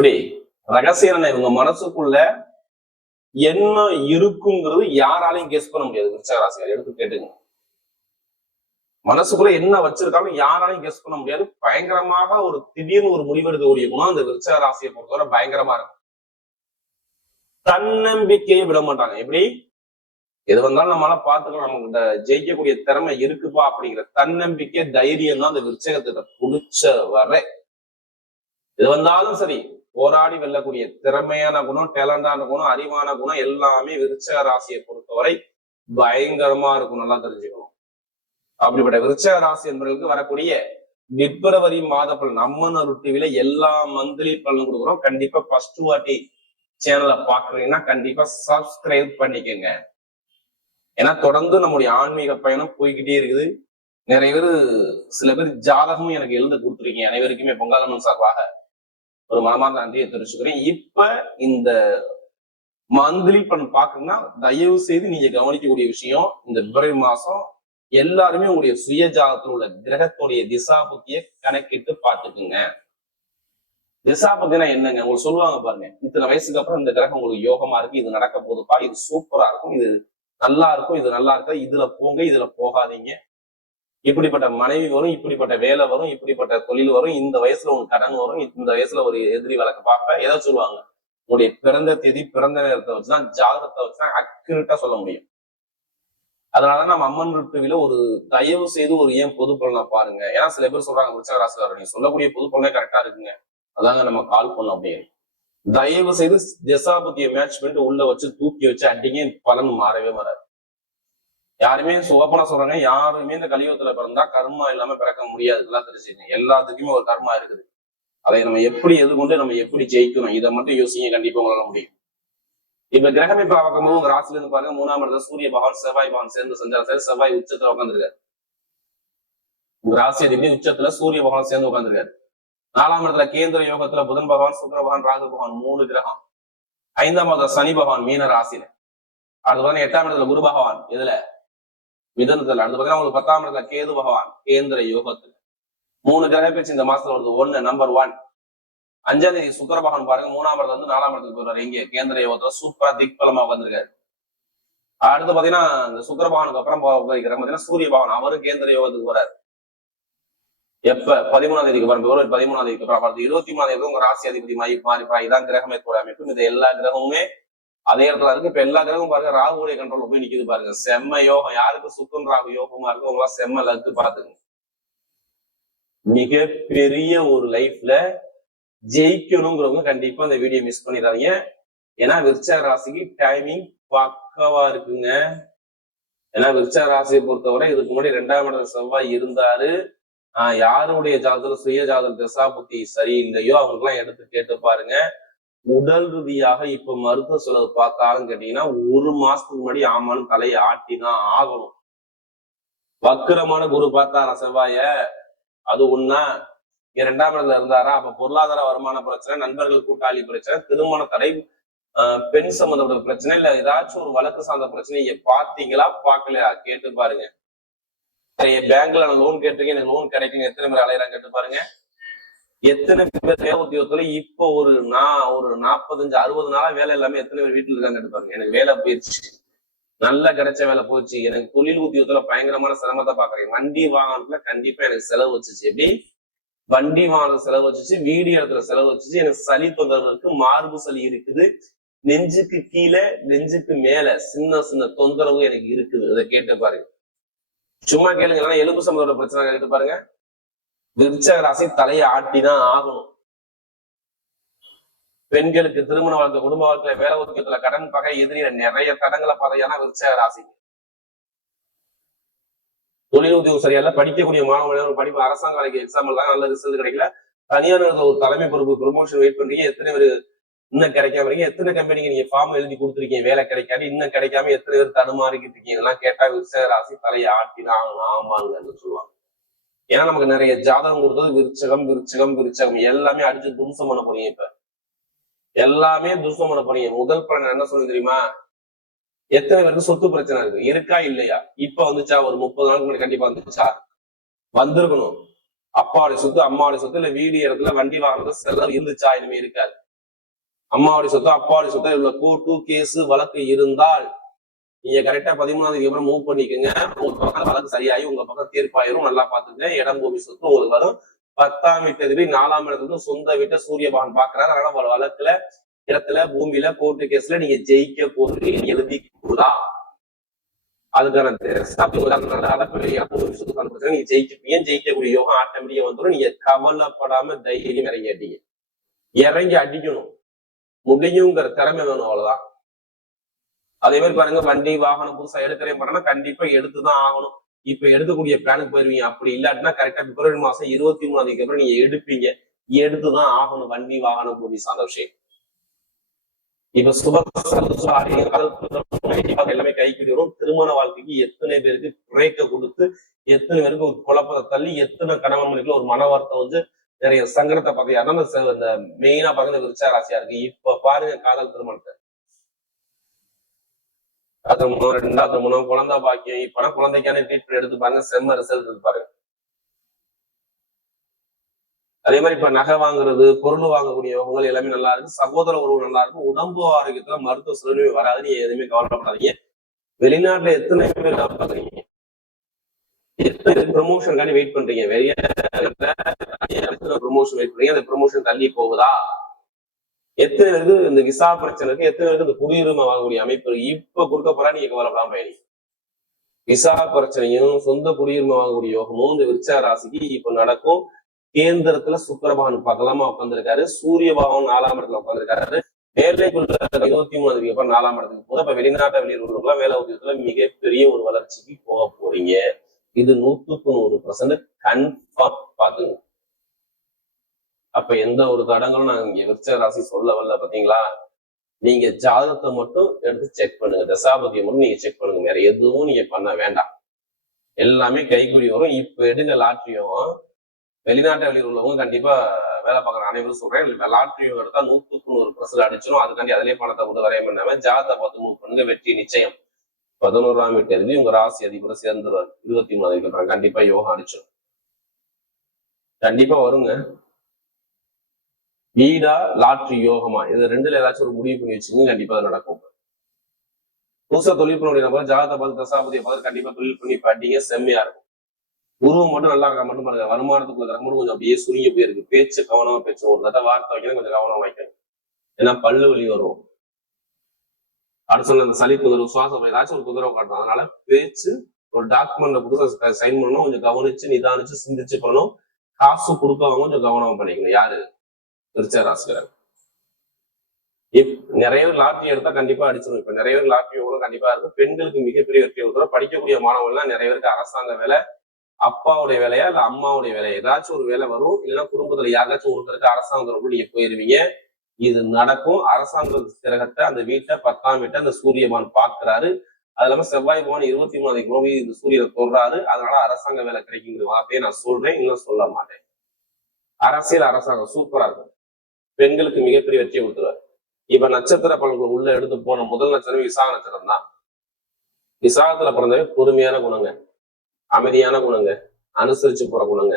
எப்படி ரகசியம் என்ன? இவங்க மனசுக்குள்ள என்ன இருக்குங்கிறது யாராலையும் கெஸ் பண்ண முடியாது. விருச்சிக ராசியார் எடுத்து கேட்டுங்க. மனசுக்குள்ள என்ன வச்சிருக்காலும் யாராலையும் கெஸ் பண்ண முடியாது. பயங்கரமாக ஒரு திடீர்னு ஒரு முடிவெடுக்கக்கூடிய குணம் அந்த விருச்சிக ராசியை பொறுத்தவரை பயங்கரமா இருக்கும். தன்னம்பிக்கையை விட மாட்டாங்க. எப்படி எது வந்தாலும் நம்மளால பாத்துக்கலாம், நமக்கு ஜெயிக்கக்கூடிய திறமை இருக்குப்பா அப்படிங்கிற தன்னம்பிக்கை தைரியம் தான் அந்த விருச்சகத்திட்ட புடிச்ச வர. எது வந்தாலும் சரி போராடி வெல்லக்கூடிய திறமையான குணம், டேலண்டான குணம், அறிவான குணம் எல்லாமே விருச்சக ராசியை பொறுத்தவரை பயங்கரமா இருக்கும். நல்லா தெரிஞ்சுக்கணும். அப்படிப்பட்ட விருச்சக ராசி என்பவர்களுக்கு வரக்கூடிய பிப்ரவரி மாத பலன் அம்மன் அருள் டிவில எல்லா மந்த்லி பலன் கொடுக்குறோம். கண்டிப்பா ஃபர்ஸ்ட் வாட்டி சேனலை பாக்குறீங்கன்னா கண்டிப்பா சப்ஸ்கிரைப் பண்ணிக்கோங்க. ஏன்னா தொடர்ந்து நம்முடைய ஆன்மீக பயணம் போய்கிட்டே இருக்குது. நிறைய பேர் சில பேர் ஜாதகமும் எனக்கு எழுத கொடுத்துருக்கீங்க. அனைவருக்குமே பொங்காலம்மன் சார்பாக ஒரு மனமார்ந்த நன்றியை தெரிவிச்சுக்கிறேன். இப்ப இந்த மந்த்லி பலன் பாக்குறீங்கன்னா தயவு செய்து நீங்க கவனிக்கக்கூடிய விஷயம், இந்த பிப்ரவரி மாசம் எல்லாருமே உங்களுடைய சுய ஜாதகத்தில் உள்ள கிரகத்துடைய திசா புத்தியை கணக்கிட்டு பார்த்துக்குங்க. திசா புத்தினா என்னங்க உங்களுக்கு சொல்லுவாங்க பாருங்க. இத்தனை வயசுக்கு அப்புறம் இந்த கிரகம் உங்களுக்கு யோகமா இருக்கு, இது நடக்க போகுதுப்பா, இது சூப்பரா இருக்கும், இது நல்லா இருக்கும், இது நல்லா இருக்கா, இதுல போங்க, இதுல போகாதீங்க, இப்படிப்பட்ட மனைவி வரும், இப்படிப்பட்ட வேலை வரும், இப்படிப்பட்ட தொழில் வரும், இந்த வயசுல உங்களுக்கு கடன் வரும், இந்த வயசுல ஒரு எதிரி வழக்கு பார்ப்ப ஏதாவது சொல்லுவாங்க. உங்களுடைய பிறந்த தேதி பிறந்த நேரத்தை வச்சுதான் ஜாதகத்தை வச்சுதான் அக்யூரேட்டா சொல்ல முடியும். அதனாலதான் நம்ம அம்மன் டிவில ஒரு தயவு செய்து ஒரு ஏன் பொது பலனை பாருங்க. ஏன்னா சில பேர் சொல்றாங்க விருச்சிக ராசிக்காரர் நீங்க சொல்லக்கூடிய பொது பலனே கரெக்டா இருக்குங்க, அதாங்க நம்ம கால் பண்ணோம் அப்படின்னு. தயவு செய்து திசாபுத்திய மேட்ச் பண்ணிட்டு உள்ள வச்சு தூக்கி வச்சு அடிங்க, பலன் மாறவே மாறாது. யாருமே ஓப்பனா சொல்றாங்க, யாருமே இந்த கலியுகத்துல பிறந்தா கர்மா இல்லாம பிறக்க முடியாது. எல்லாம் தெரிஞ்சுக்கணும். எல்லாத்துக்குமே ஒரு கர்மா இருக்குது. அதை நம்ம எப்படி எதிர்கொண்டு நம்ம எப்படி ஜெயிக்கணும், இதை மட்டும் யோசிங்க, கண்டிப்பா உங்களால முடியும். இப்ப கிரகமே பார்க்கும்போது உங்க ராசில இருந்து பாருங்க, 3ஆம் இடத்துல சூரிய பகவான் செவ்வாய் பகவான் சேர்ந்து சஞ்சாரம். செவ்வாய் உச்சத்துல உட்காந்துருக்காரு. உங்க ராசி அதிபதி உச்சத்துல சூரிய பகவான் சேர்ந்து உட்காந்துருக்காரு. 4ஆம் இடத்துல கேந்திர யோகத்துல புதன் பகவான், சுக்கிர பகவான், ராகு பகவான் 3 கிரகம். 5ஆம் இடத்துல சனி பகவான் மீன ராசியில. அடுத்து பாத்தீங்கன்னா 8ஆம் இடத்துல குரு பகவான் இதுல மிதனத்துல. அடுத்து பாத்தீங்கன்னா உங்களுக்கு 10ஆம் இடத்துல கேது பகவான் கேந்திர யோகத்துல. 3 கிரக பேச்சு இந்த மாசத்துல வருது. 1 நம்பர் 1. 5ஆம் தேதி சுக்கிர பகவான் பாருங்க 3ஆம் இடத்துல இருந்து 4ஆம் இடத்துக்கு போறாரு. இங்க கேந்திர யோகத்துல சூப்பரா திக்பலமா உட்காந்துருக்காரு. அடுத்து பாத்தீங்கன்னா இந்த சுக்கிர பகவானுக்கு அப்புறம் பாத்தீங்கன்னா சூரிய பகவான் அவரும் கேந்திர யோகத்துக்கு போறாரு. எப்ப 13ஆம் தேதிக்கு பாருங்க, 13ஆம் தேதிக்கு அப்புறம் 23ஆம் தேதி உங்க ராசி அதிபதி மாறிப்பா. இதான் கிரகமே கூட அமைப்பு. இந்த எல்லா கிரகமுமே அதே இடத்துல இருக்கு. இப்ப எல்லா கிரகமும் பாருங்க ராகுடைய கண்ட்ரோல் போய் நிக்குது பாருங்க. செம்ம யோகம். யாருக்கு சுத்தம் ராகு யோகமா இருக்கு உங்களா செம்ம லக்கு பாத்துங்க. மிகப்பெரிய ஒரு லைஃப்ல ஜெயிக்கணுங்கிறவங்க கண்டிப்பா இந்த வீடியோ மிஸ் பண்ணிடாதீங்க. ஏன்னா விருச்சிக ராசிக்கு டைமிங் பக்கவா இருக்குங்க. ஏன்னா விருச்சிக ராசியை பொறுத்தவரை இதுக்கு முன்னாடி 2ஆம் இடத்துல செவ்வாய் இருந்தாரு. யாருடைய ஜாதகத்துல சுய ஜாதக திசா புத்தி சரியில்லையோ அவங்களுக்கு எல்லாம் எடுத்து கேட்டு பாருங்க. உடல் ரீதியாக இப்ப மருத்துவ செலவு பார்த்தாலும் கேட்டீங்கன்னா 1 மாசத்துக்கு முன்னாடி ஆமான்னு தலையை ஆட்டிதான் ஆகணும். வக்கிரமான குரு பார்த்தாரா செவ்வாய, அது ஒண்ணா. 2ஆம் இடத்துல இருந்தாரா, அப்ப பொருளாதார வருமான பிரச்சனை, நண்பர்கள் கூட்டாளி பிரச்சனை, திருமண தடை, பெண் சம்பந்தப்பட்ட பிரச்சனை, இல்ல ஏதாச்சும் ஒரு வழக்கு சார்ந்த பிரச்சனையை பார்த்தீங்களா பார்க்கலையா கேட்டு பாருங்க. பேங்க்ல நான் லோன் கேட்டிருக்கேன், எனக்கு லோன் கிடைக்கும், எத்தனை பேர் அலையறாங்க கேட்டு பாருங்க. எத்தனை பேர் வேலை உத்தியோகத்துல இப்போ ஒரு 45-60 நாளா வேலை இல்லாம எத்தனை பேர் வீட்டுல இருக்காங்க கேட்டு பாருங்க. எனக்கு வேலை போயிடுச்சு, நல்லா கிடைச்ச வேலை போச்சு, எனக்கு தொழில் உத்தியோகத்துல பயங்கரமான சிரமத்தை பாக்குறேன், வண்டி வாகனத்துல கண்டிப்பா எனக்கு செலவு வச்சுச்சு. எப்படி வண்டி வாகனம் செலவு வச்சுச்சு, வீடு இடத்துல செலவு வச்சுச்சு, எனக்கு சளி தொந்தரவு இருக்கு, மார்பு சளி இருக்குது, நெஞ்சுக்கு கீழே நெஞ்சுக்கு மேல சின்ன சின்ன தொந்தரவு எனக்கு இருக்குது. அதை கேட்டு பாருங்க. சும்மா கேளுங்க, எலும்பு சம்பந்தோட பிரச்சனை கேட்டு பாருங்க. விருச்சிக ராசி தலையை ஆட்டிதான் ஆகணும். பெண்களுக்கு திருமண வாழ்க்கை, குடும்ப வாழ்க்கை, வேலை உத்தியோகத்துல கடன் பகை, எதிரில நிறைய தடங்களை பார்த்தீங்கன்னா விருச்சிக ராசி. தொழில் உத்தியோகம் சரியில்லை, படிக்கக்கூடிய மாணவர்கள் படிப்பு அரசாங்க வேலைக்கு எக்ஸாம்பிள் தான் நல்ல ரிசல்ட் கிடைக்கல, தனியார் ஒரு தலைமை பொறுப்பு ப்ரொமோஷன் வெயிட் பண்றீங்க, எத்தனை பேர் இன்னும் கிடைக்காம இருக்கீங்க, எத்தனை கம்பெனிக்கு நீங்க ஃபார்ம் எழுதி கொடுத்துருக்கீங்க, வேலை கிடைக்காது, இன்னும் கிடைக்காம எத்தனை பேர் தடுமாறிக்கிட்டு இருக்கீங்க. இதெல்லாம் கேட்டா விருச்சிக ராசி தலையை ஆட்டிதான் ஆமாங்கன்னு சொல்லுவாங்க. ஏன்னா நமக்கு நிறைய ஜாதகம் கொடுத்தது விருச்சகம் விருச்சகம் விருச்சகம் எல்லாமே அடிச்சு தும்சம் பண்ண போறீங்க. இப்ப எல்லாமே தும்சம் பண்ண போறீங்க. முதல் பலன் என்ன சொல்லு தெரியுமா, எத்தனை பேருக்கு சொத்து பிரச்சனை இருக்கு, இருக்கா இல்லையா, இப்ப வந்துச்சா, ஒரு 30 நாளுக்கு முன்னாடி கண்டிப்பா வந்துச்சா, வந்திருக்கணும். அப்பாவுடைய சொத்து அம்மாவுடைய சொத்து இல்ல வீடு இடத்துல வண்டி வாங்குறது செலவு இருந்துச்சா, இனிமே இருக்காது. அம்மாவுடைய சொத்தோ அப்பாவுடைய சொத்தோ உள்ள கோர்ட்டு கேஸ் வழக்கு இருந்தால் நீங்க கரெக்டா 13ஆம் தேதிக்கு அப்புறம் மூவ் பண்ணிக்கோங்க. உங்க பக்கம் வழக்கு சரியாகி உங்க பக்கம் தீர்ப்பாயிரும். நல்லா பாத்துங்க. இடம் பூமி சொத்து உங்களுக்கு வரும். 10ஆம் வீட்டு 4ஆம் இடத்துல சொந்த வீட்டை சூரிய பகவான் பாக்குறாரு. அதனால வழக்குல இடத்துல பூமியில கோர்ட்டு கேஸ்ல நீங்க ஜெயிக்க போறீங்க. எழுதி கூடா அதுக்கான நீங்க ஜெயிச்சுப்பீங்க. ஜெயிக்கக்கூடிய யோகம் ஆட்டோமேட்டிக்கா வந்துடும். நீங்க கவலைப்படாம தைரியம் இறங்கி அடிங்க. இறங்கி அடிக்கணும். முடியுங்கிற திறமை வேணும். அவ்வளவுதான். அதே மாதிரி பாருங்க, வண்டி வாகனம் புதுசா எடுக்கிறேன் பண்ணா கண்டிப்பா எடுத்துதான் ஆகணும். இப்ப எடுக்கக்கூடிய பிளானுக்கு போயிருவீங்க. அப்படி இல்லாட்டினா கரெக்டா பிப்ரவரி மாசம் 23ஆம் தேதிக்கு அப்புறம் நீங்க எடுப்பீங்க. எடுத்துதான் ஆகணும் வண்டி வாகனம் பூமி சார்ந்த விஷயம். இப்ப எல்லாமே கைக்கு வரும். திருமண வாழ்க்கைக்கு எத்தனை பேருக்கு பிரேக்க கொடுத்து, எத்தனை பேருக்கு ஒரு குழப்பத்தை தள்ளி, எத்தனை கணவன் மணிக்குள்ள ஒரு மன வருத்தம் வந்து நிறைய சங்கடத்தை பார்க்க இந்த மெயினா பாருங்க விருச்சிக ராசியா இருக்கு. இப்ப பாருங்க காதல் திருமணத்தை, அது ரெண்டாவது மூணு குழந்தை பாக்கியம். இப்பனா குழந்தைக்கான ட்ரீட்மெண்ட் எடுத்து பாருங்க, செம்ம ரிசல்ட் இருக்கு பாருங்க. அதே மாதிரி இப்ப நகை வாங்குறது, பொருள் வாங்கக்கூடிய யோகங்கள் எல்லாமே நல்லா இருக்கு. சகோதர உறவு நல்லா இருக்கும். உடம்பு ஆரோக்கியத்துல மருத்துவ சூழ்நிலை வராது. நீங்க எதுவுமே கவலைப்படாதீங்க. வெளிநாட்டுல எத்தனை பேர் பாக்குறீங்க, எத்தனை பேர் ப்ரமோஷனுக்காண்டி வெயிட் பண்றீங்க, வெளியே ப்ரமோஷன் வெயிட் பண்றீங்க. அந்த ப்ரமோஷன் தள்ளி போகுதா? எத்தனை பேருக்கு இந்த விசா பிரச்சனை இருக்கு, எத்தனை பேருக்கு இந்த குடியுரிமை வாங்கக்கூடிய அமைப்பு இப்ப கொடுக்க போறா? நீங்க கவலைப்படாம பயணி. விசா பிரச்சனையும் சொந்த குடியுரிமை வாங்கக்கூடிய யோகமும் இந்த விருச்சிக ராசிக்கு இப்ப நடக்கும். கேந்திரத்துல சுக்கிர பகவான் பகலமா உட்காந்துருக்காரு. சூரிய பகவான் 4ஆம் இடத்துல உட்காந்துருக்காரு. வேலைக்குள்ள 23ஆம் தேதிக்கு அப்புறம் 4ஆம் இடத்துக்கு போது இப்ப வெளிநாட்டு வெளியூர்களுக்குலாம் வேலை உத்தியோகத்துல மிகப்பெரிய ஒரு வளர்ச்சிக்கு போக போறீங்க. இது 100% கன்ஃபார்ம் பாத்துங்க. அப்ப எந்த ஒரு தடங்களும் நாங்க இங்க விருச்சிக ராசி சொல்ல வரல. பாத்தீங்களா? நீங்க ஜாதகத்தை மட்டும் எடுத்து செக் பண்ணுங்க. தசாபதியை மட்டும் நீங்க செக் பண்ணுங்க. வேற எதுவும் நீங்க பண்ண வேண்டாம். எல்லாமே கைக்குடி வரும். இப்ப எடுங்க லாட்ரியும். வெளிநாட்டு வெளியில் உள்ளவங்க கண்டிப்பா வேலை பார்க்குற அனைவரும் சொல்றேன். லாட்ரியும் எடுத்தா 100% அடிச்சிடும். அதுக்காண்டி அதிலே பணத்தை கொண்டு வரைய பண்ணாம ஜாதகத்தை பார்த்து மூவ் பண்ணுங்க. வெற்றி நிச்சயம். 11ஆம் வீட்டு உங்க ராசி அதிபரை சேர்ந்துருவார். 23ஆம் தேதிக்கு அப்புறம் கண்டிப்பா யோகம் அடிச்சிடும். கண்டிப்பா வருங்க. வீடா லாட்ரி யோகமா, இது ரெண்டுல ஏதாச்சும் ஒரு முடிவு பண்ணி வச்சுங்க. கண்டிப்பா அது நடக்கும். புதுசா தொழில் பண்ண நபர் ஜாதகத்தை பார்த்து தசாபதியை பார்த்து கண்டிப்பா தொழில் பண்ணி படிங்க. செம்மையா இருக்கும். உருவம் மட்டும் நல்லா இருக்க மட்டும் பாருங்க. வருமானத்துக்கு மட்டும் கொஞ்சம் அப்படியே சுருங்கி போயிருக்கு. பேச்சு கவனமா பேச்சு. ஒரு தடவை வார்த்தை வைக்கணும், கொஞ்சம் கவனமா வைக்கணும். ஏன்னா பல்லு வலி வரும். அடுத்த அந்த சளி தொந்தரவு, சுவாசம் ஏதாச்சும் ஒரு தொந்தரவு காட்டணும். அதனால பேச்சு ஒரு டாக்குமெண்ட்ல புதுசா சைன் பண்ணணும். கொஞ்சம் கவனிச்சு நிதானிச்சு சிந்திச்சு பண்ணணும். காசு கொடுக்கவங்க கொஞ்சம் கவனமா பண்ணிக்கணும். யாரு? விருச்சிக ராசிக்காரர். நிறைய பேர் லாட்ரி எடுத்தா கண்டிப்பா அடிச்சிடும். இப்ப நிறைய பேர் லாட்ரி எவ்வளவு கண்டிப்பா இருக்கு. பெண்களுக்கு மிகப்பெரிய வெற்றி கொடுத்துரும். படிக்கக்கூடிய மாணவர்கள்லாம் நிறைய பேருக்கு அரசாங்க வேலை, அப்பாவுடைய வேலையா இல்ல அம்மாவுடைய வேலையா ஏதாச்சும் ஒரு வேலை வரும். இல்லைன்னா குடும்பத்துல யாராச்சும் ஒருத்தருக்கு அரசாங்கம் நீங்க போயிருவீங்க. இது நடக்கும். அரசாங்க கிரகத்தை அந்த வீட்டை 10ஆம் வீட்டை அந்த சூரியபான் பாக்குறாரு. அது இல்லாம செவ்வாய் பகவான் 23ஆம் தேதி இந்த சூரியனை தொடுறாரு. அதனால அரசாங்க வேலை கிடைக்குங்கிற வார்த்தையை நான் சொல்றேன், இன்னும் சொல்ல மாட்டேன். அரசியல் அரசாங்கம் சூப்பரா இருக்கும். பெண்களுக்கு மிகப்பெரிய வெற்றியை கொடுத்துருவாரு. இப்ப நட்சத்திர பலன்கள் உள்ள எடுத்து போன முதல் நட்சத்திரம் விசாக நட்சத்திரம் தான். விசாகத்துல பிறந்தவே பொறுமையான குணங்க, அமைதியான குணங்க, அனுசரிச்சு போற குணங்க,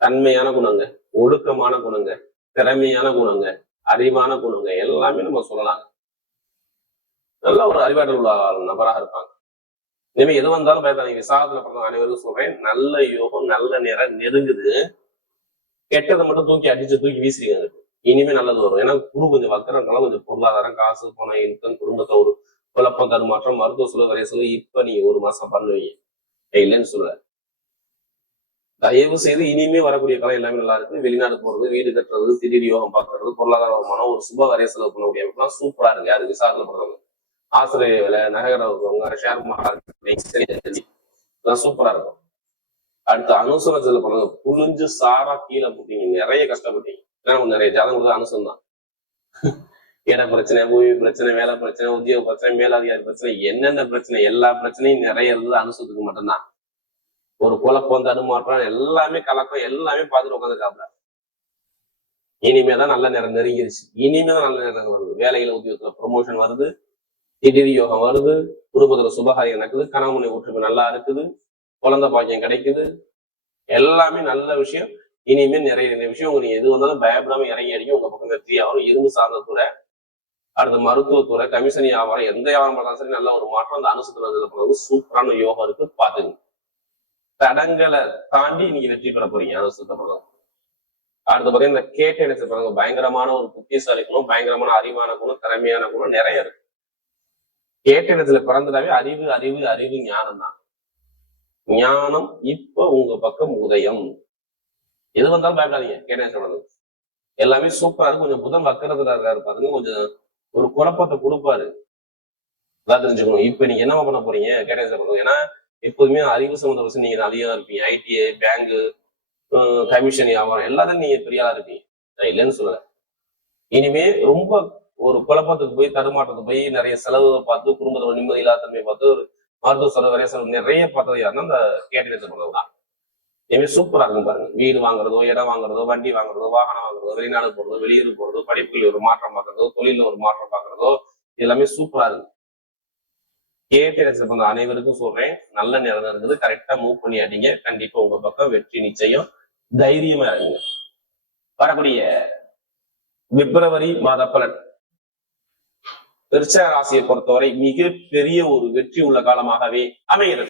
தன்மையான குணங்க, ஒழுக்கமான குணங்க, திறமையான குணங்க, அறிவான குணங்க எல்லாமே நம்ம சொல்லலாம். நல்ல ஒரு அறிவாற்றல் உள்ள நபராக இருப்பாங்க. இனிமே எது வந்தாலும் பயப்படாதீங்க. விசாகத்துல பிறந்த அனைவருக்கும் சொல்றேன், நல்ல யோகம் நல்ல நேரம் நெருங்குது. கெட்டதை மட்டும் தூக்கி வீசிடுங்க. இனிமே நல்லது வரும். ஏன்னா குரு கொஞ்சம் வக்கரனால கொஞ்சம் பொருளாதாரம், காசு, பணம், இன்கம், குடும்பத்தை ஒரு குழப்பம், தடுமாற்றம், மருத்துவ செலவு, வரைய செலவு இப்ப நீங்க ஒரு மாசம் பண்ணுவீங்க. இல்லைன்னு சொல்ல. தயவு செய்து இனிமே வரக்கூடிய காலம் எல்லாமே நல்லா இருக்கு. வெளிநாடு போறது, வீடு கட்டுறது, திடீர் யோகம் பார்க்கறது, பொருளாதார வருமானம், ஒரு சுப வரைய செலவு பண்ணக்கூடிய அமைப்புலாம் சூப்பரா இருக்கு. யாரு? விசாரணை பண்றவங்க, ஆசிரியர் வேலை, நகர ஷேர் மார்க்கெட் சூப்பரா இருக்கும். அடுத்து அனுசரத்துல பண்ணுங்க. புழிஞ்சு சாரா கீழே போட்டீங்க. நிறைய கஷ்டப்பட்டீங்க. ஏன்னா நிறைய ஜாதகம் அனுசரம் தான். இட பிரச்சனை, பூமி பிரச்சனை, வேலை பிரச்சனை, உத்தியோக பிரச்சனை, மேலதிகாரி பிரச்சனை, என்னென்ன பிரச்சனை எல்லா பிரச்சனையும் நிறைய இருந்தது அனுசரத்துக்கு மட்டும்தான். ஒரு குழப்பம், தடுமாற்றம், எல்லாமே கலக்கம், எல்லாமே பார்த்துட்டு உட்காந்துருக்காப்ல. இனிமேதான் நல்ல நேரம் நெருங்கிருச்சு. இனிமேதான் நல்ல நேரம் வருது. வேலையில உத்தியோகத்துல ப்ரொமோஷன் வருது, திடீர் யோகம் வருது, குடும்பத்துல சுபகாரியம் நடக்குது, கணவனை ஒற்றுமை நல்லா இருக்குது, குழந்தை பாக்கியம் கிடைக்குது, எல்லாமே நல்ல விஷயம். இனிமேல் நிறைய விஷயம். உங்களுக்கு எது வந்தாலும் பயப்படாம இறங்கி அடிக்கும். உங்க பக்கம் வெற்றியாகும். இரும்பு சார்ந்த துறை, அடுத்த மருத்துவத்துறை, கமிஷன் வியாபாரம், எந்த வியாபாரம் பண்ணாலும் சரி நல்ல ஒரு மாற்றம் அந்த அனுசத்துல சூப்பரான யோகம் இருக்கு. பாத்துங்க, தடங்களை தாண்டி நீங்க வெற்றி பெற போறீங்க அனுசத்தை பண்ணுறது. அடுத்து பாத்தீங்கன்னா இந்த கேட்ட இடத்தை பாருங்க, பயங்கரமான ஒரு புத்திசாலி குணம், பயங்கரமான அறிவான குணம், திறமையான குணம் நிறைய இருக்கு. கேட்ட இடத்துல பிறந்துட்டாவே அறிவு அறிவு அறிவு ஞானம் தான். ஞானம் இப்ப உங்க பக்கம் உதயம். எது வந்தாலும் பயப்படாதீங்க. கேட்ட சொல்றது எல்லாமே சூப்பரா இருக்கு. கொஞ்சம் புதன் வக்கரத்துல இருக்காரு பாருங்க, கொஞ்சம் ஒரு குழப்பத்தை கொடுப்பாரு. அதான் தெரிஞ்சுக்கணும். இப்ப நீங்க என்ன பண்ண போறீங்க கேட்ட சொல்றது. ஏன்னா எப்போதுமே அறிவு சம்பந்த விஷயம் நீங்க அதிகம் இருப்பீங்க. ஐடிஐ, பேங்கு, கமிஷன் வியாபாரம் எல்லாத்தையும் நீங்க பெரிய ஆளா இருப்பீங்க. நான் இல்லைன்னு சொல்லல. இனிமே ரொம்ப ஒரு குழப்பத்துக்கு போய் தடுமாற்றத்துக்கு போய் நிறைய செலவு பார்த்து குடும்பத்தோட நிம்மதி இல்லாத தன்மையை பார்த்து மருத்துவ செலவு நிறைய செலவு நிறைய பார்த்தது யாருன்னா அந்த கேட்டரிங் சொல்றதுதான். இனிமே சூப்பரா இருக்கும் பாருங்க. வீடு வாங்குறதோ, இடம் வாங்குறதோ, வண்டி வாங்குறதோ, வாகனம் வாங்குறதோ, வெளிநாடு போறதோ, வெளியூர் போறதோ, படிப்புகளில் ஒரு மாற்றம் பார்க்கறதோ, தொழில ஒரு மாற்றம் பார்க்கறதோ, எல்லாமே சூப்பரா இருக்கு. கேட்டரிங் அனைவருக்கும் சொல்றேன், நல்ல நேரம் இருக்குது. கரெக்டா மூவ் பண்ணி அடிங்க. கண்டிப்பா உங்க பக்கம் வெற்றி நிச்சயம். தைரியமா இருங்க. வரக்கூடிய பிப்ரவரி மாத பலன் விருச்சிக ராசியை பொறுத்தவரை மிகப்பெரிய ஒரு வெற்றி உள்ள காலமாகவே அமைகிறது.